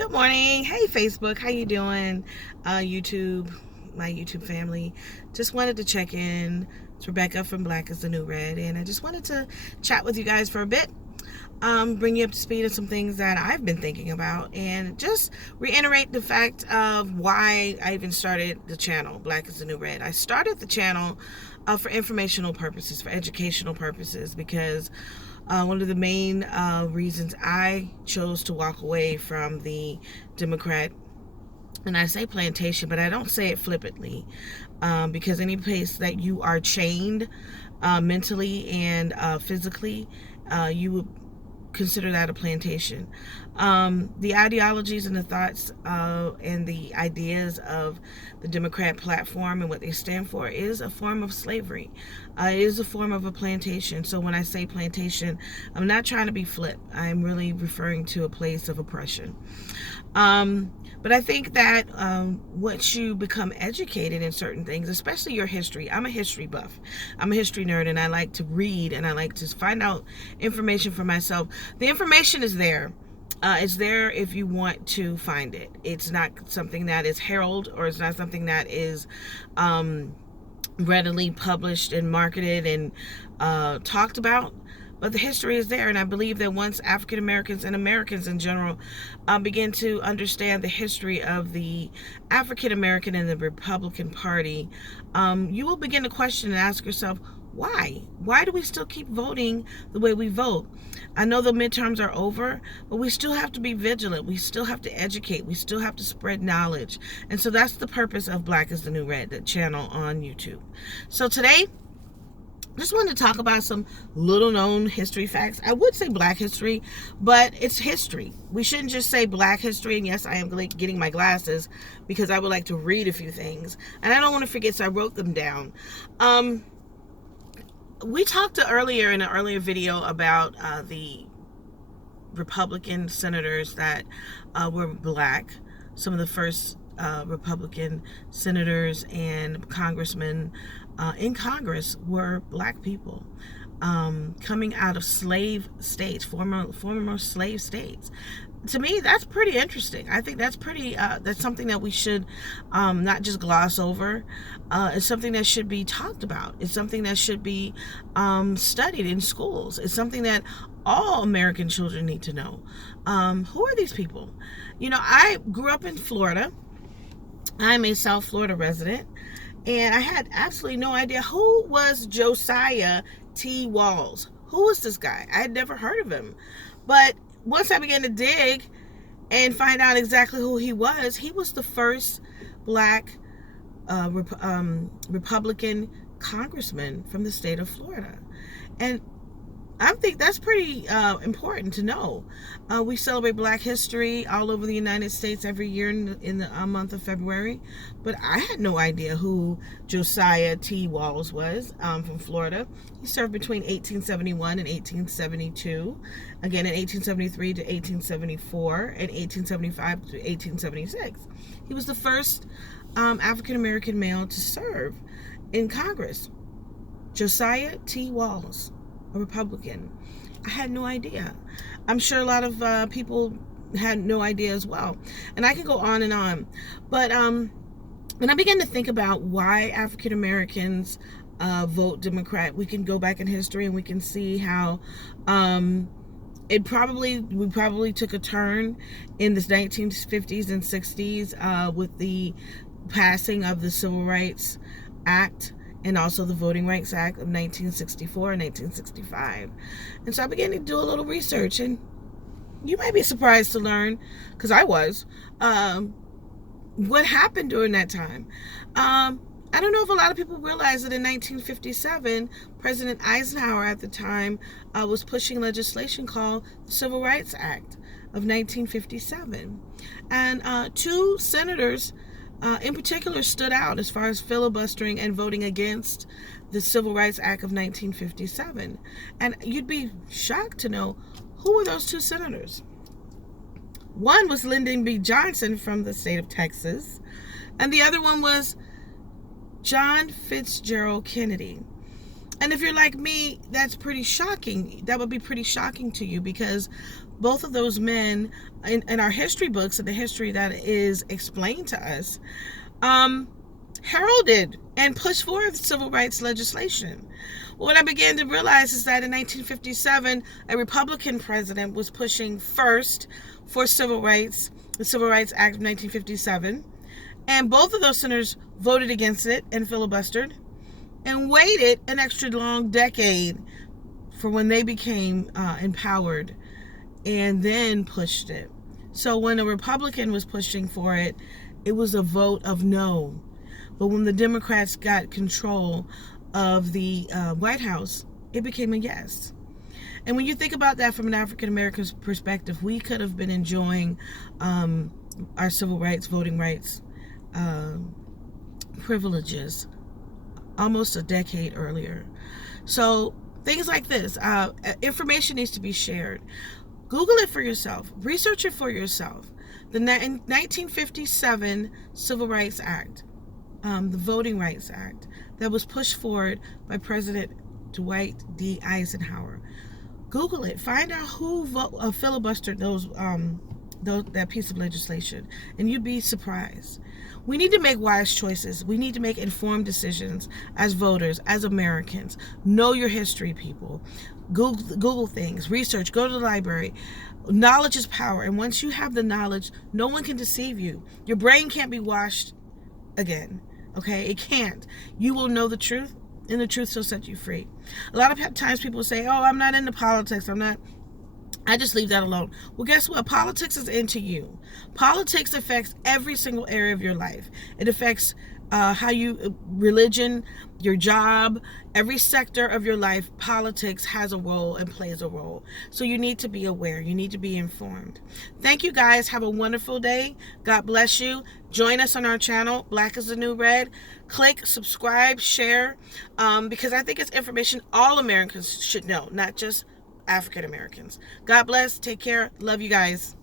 Good morning. Hey, Facebook. How you doing? YouTube, my YouTube family. Just wanted to check in. It's Rebecca from Black is the New Red, and I just wanted to chat with you guys for a bit. Bring you up to speed on some things that I've been thinking about, and just reiterate the fact of why I even started the channel, Black is the New Red. I started the channel for informational purposes, for educational purposes, because one of the main reasons I chose to walk away from the Democrat, and I say plantation, but I don't say it flippantly, because any place that you are chained mentally and physically, you would consider that a plantation. The ideologies and the thoughts and the ideas of the Democrat platform and what they stand for is a form of slavery. It is a form of a plantation. So when I say plantation, I'm not trying to be flip. I'm really referring to a place of oppression. But I think that once you become educated in certain things, especially your history, I'm a history buff. I'm a history nerd, and I like to read, and I like to find out information for myself. The information is there. It's there if you want to find it. It's not something that is heralded, or it's not something that is readily published and marketed and talked about. But the history is there, and I believe that once African Americans and Americans in general begin to understand the history of the African American and the Republican Party, you will begin to question and ask yourself, why? Why do we still keep voting the way we vote? I know the midterms are over, but we still have to be vigilant. We still have to educate. We still have to spread knowledge. And so that's the purpose of Black is the New Red, the channel on YouTube. So today, just wanted to talk about some little known history facts. I would say Black history, but it's history. We shouldn't just say Black history. And yes, I am getting my glasses because I would like to read a few things. And I don't want to forget, so I wrote them down. We talked earlier in an earlier video about the Republican senators that were Black. Some of the first Republican senators and congressmen in Congress were Black people, coming out of slave states, former slave states. To me, that's pretty interesting. I think that's pretty. That's something that we should not just gloss over. It's something that should be talked about. It's something that should be studied in schools. It's something that all American children need to know. Who are these people? You know, I grew up in Florida. I'm a South Florida resident, and I had absolutely no idea who was Josiah T. Walls. Who was this guy? I had never heard of him. But once I began to dig and find out exactly who he was the first Black Republican congressman from the state of Florida. And I think that's pretty important to know. We celebrate Black history all over the United States every year in the month of February. But I had no idea who Josiah T. Walls was from Florida. He served between 1871 and 1872. Again, in 1873 to 1874, and 1875 to 1876. He was the first African American male to serve in Congress. Josiah T. Walls, a Republican. I had no idea. I'm sure a lot of people had no idea as well. And I can go on and on. But when I began to think about why African Americans vote Democrat, we can go back in history and we can see how we probably took a turn in the 1950s and 60s with the passing of the Civil Rights Act, and also the Voting Rights Act of 1964 and 1965. And so I began to do a little research, and you might be surprised to learn, because I was, what happened during that time. I don't know if a lot of people realize that in 1957, President Eisenhower at the time was pushing legislation called the Civil Rights Act of 1957. And two senators in particular stood out as far as filibustering and voting against the Civil Rights Act of 1957. And you'd be shocked to know who were those two senators. One was Lyndon B. Johnson from the state of Texas, and the other one was John Fitzgerald Kennedy. And if you're like me, that's pretty shocking. That would be pretty shocking to you, because both of those men in our history books and the history that is explained to us, heralded and pushed forth civil rights legislation. What I began to realize is that in 1957, a Republican president was pushing first for civil rights, the Civil Rights Act of 1957, and both of those senators voted against it and filibustered, and waited an extra long decade for when they became empowered, and then pushed it. So when a Republican was pushing for it, it was a vote of no. But when the Democrats got control of the White House, it became a yes. And when you think about that from an African American perspective, we could have been enjoying our civil rights, voting rights, privileges almost a decade earlier. So things like this, information needs to be shared. Google it for yourself. Research it for yourself. The 1957 Civil Rights Act, the Voting Rights Act, that was pushed forward by President Dwight D. Eisenhower. Google it. Find out who filibustered that piece of legislation, and you'd be surprised. We need to make wise choices. We need to make informed decisions as voters, as Americans. Know your history, people. Google things, research, go to the library. Knowledge is power, and once you have the knowledge, no one can deceive you. Your brain can't be washed again, okay? It can't. You will know the truth, and the truth shall set you free. A lot of times people say, oh, I'm not into politics, I just leave that alone. Well, guess what? Politics is into you. Politics affects every single area of your life. It affects religion, your job, every sector of your life. Politics has a role and plays a role. So you need to be aware. You need to be informed. Thank you, guys. Have a wonderful day. God bless you. Join us on our channel, Black is the New Red. Click, subscribe, share, because I think it's information all Americans should know, not just African Americans. God bless. Take care. Love you guys.